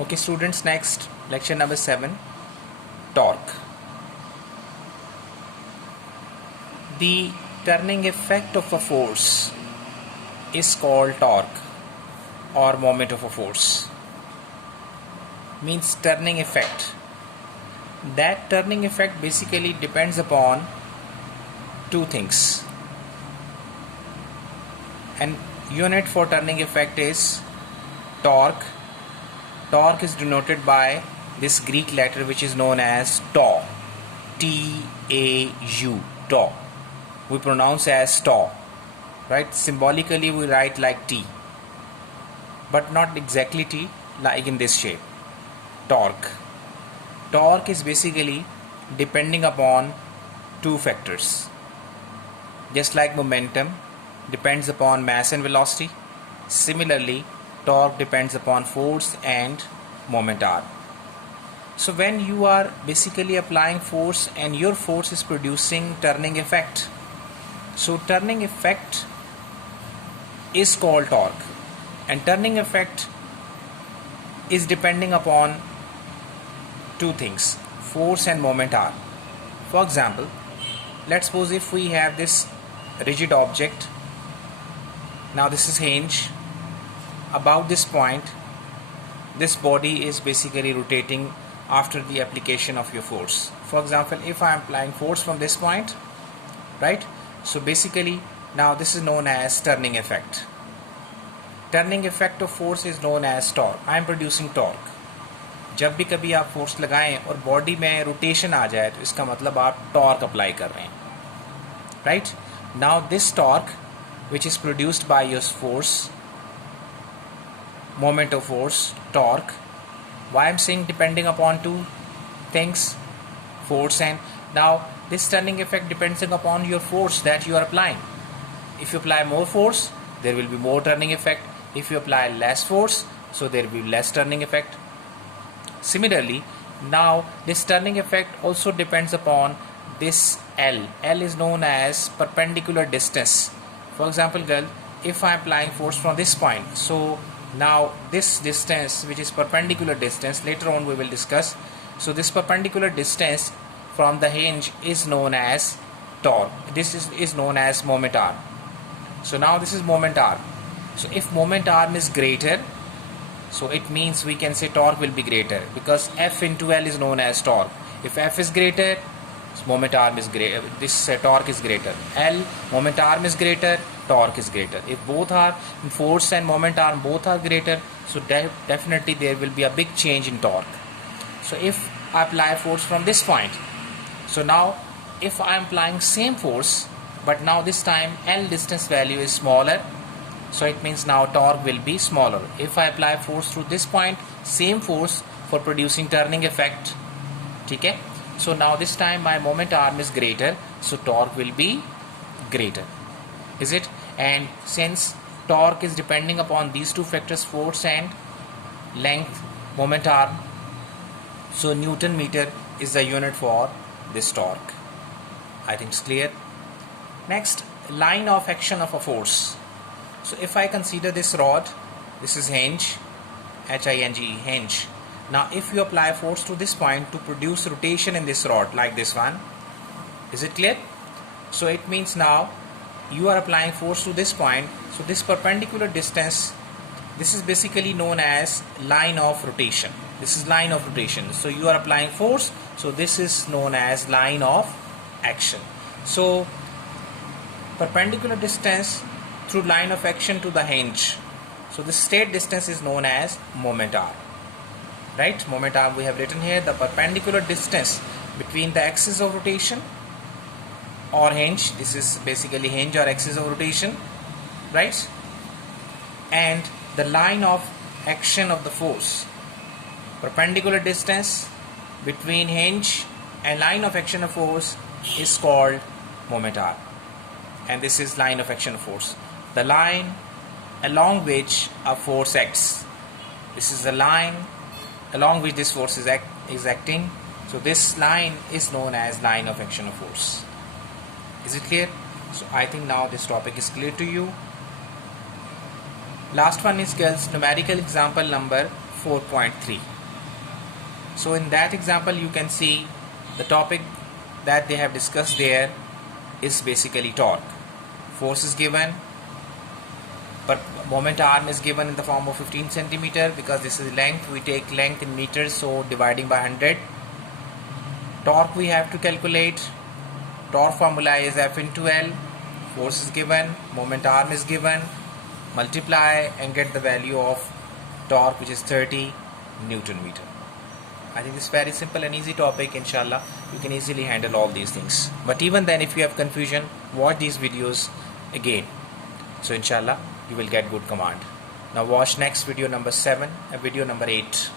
Okay students, next lecture number 7, torque. The turning effect of a force is called torque or moment of a force. Means turning effect. That turning effect basically depends upon two things. An unit for turning effect is torque. Torque is denoted by this Greek letter which is known as tau. T-A-U. Tau. We pronounce as tau. Right? Symbolically we write like T. But not exactly T, like in this shape. Torque. Torque is basically depending upon two factors. Just like momentum depends upon mass and velocity, similarly torque depends upon force and moment r. So when you are basically applying force and your force is producing turning effect, so turning effect is called torque, and turning effect is depending upon two things, force and moment r. For example, let's suppose if we have this rigid object. Now this is hinge. About this point, this body is basically rotating after the application of your force. For example, if I am applying force from this point, right? So basically now this is known as turning effect. Turning effect of force is known as torque. I am producing torque. जब भी कभी आप force लगाएं और body में rotation आ जाए तो इसका मतलब आप टॉर्क अप्लाई कर रहे हैं, right? Now this torque which is produced by your force, moment of force, torque. Why I'm saying depending upon two things, force and now this turning effect depends upon your force that you are applying. If you apply more force, there will be more turning effect. If you apply less force, so there will be less turning effect. Similarly, now this turning effect also depends upon this L. L is known as perpendicular distance. For example, girl, if I am applying force from this point, so now this distance, which is perpendicular distance, later on we will discuss. So this perpendicular distance from the hinge is known as torque. This is known as moment arm. So now this is moment arm. So if moment arm is greater, so it means we can say torque will be greater, because F into L is known as torque. If F is greater, moment arm is greater, this torque is greater. L, moment arm is greater, torque is greater. If both are, force and moment arm both are greater, so definitely there will be a big change in torque. So if I apply force from this point, so now if I am applying same force, but now this time L distance value is smaller, so it means now torque will be smaller. If I apply force through this point, same force for producing turning effect, okay? So now this time my moment arm is greater, so torque will be greater, is it? And since torque is depending upon these two factors, force and length, moment arm, so Newton meter is the unit for this torque. I think it's clear. Next, line of action of a force. So if I consider this rod, this is hinge, H-I-N-G-E, hinge. Now if you apply force to this point to produce rotation in this rod like this one, is it clear? So it means now you are applying force to this point, so this perpendicular distance, this is basically known as line of rotation. This is line of rotation. So you are applying force, so this is known as line of action. So perpendicular distance through line of action to the hinge, so the straight distance is known as moment arm. Right, moment arm we have written here, the perpendicular distance between the axis of rotation or hinge, this is basically hinge or axis of rotation, right, and the line of action of the force. Perpendicular distance between hinge and line of action of force is called moment arm, and this is line of action of force, the line along which a force acts. This is the line along which this force is acting. So this line is known as line of action of force. Is it clear? So I think now this topic is clear to you. Last one is girls, numerical example number 4.3. So in that example you can see the topic that they have discussed there is basically torque. Force is given, but moment arm is given in the form of 15 centimeter. Because this is length, we take length in meters, so dividing by 100. Torque we have to calculate. Torque formula is F into L. Force is given, moment arm is given, multiply and get the value of torque, which is 30 Newton meter. I think this is very simple and easy topic. Inshallah you can easily handle all these things, but even then if you have confusion, watch these videos again, so inshallah you will get good command. Now watch next video number 7 and video number 8.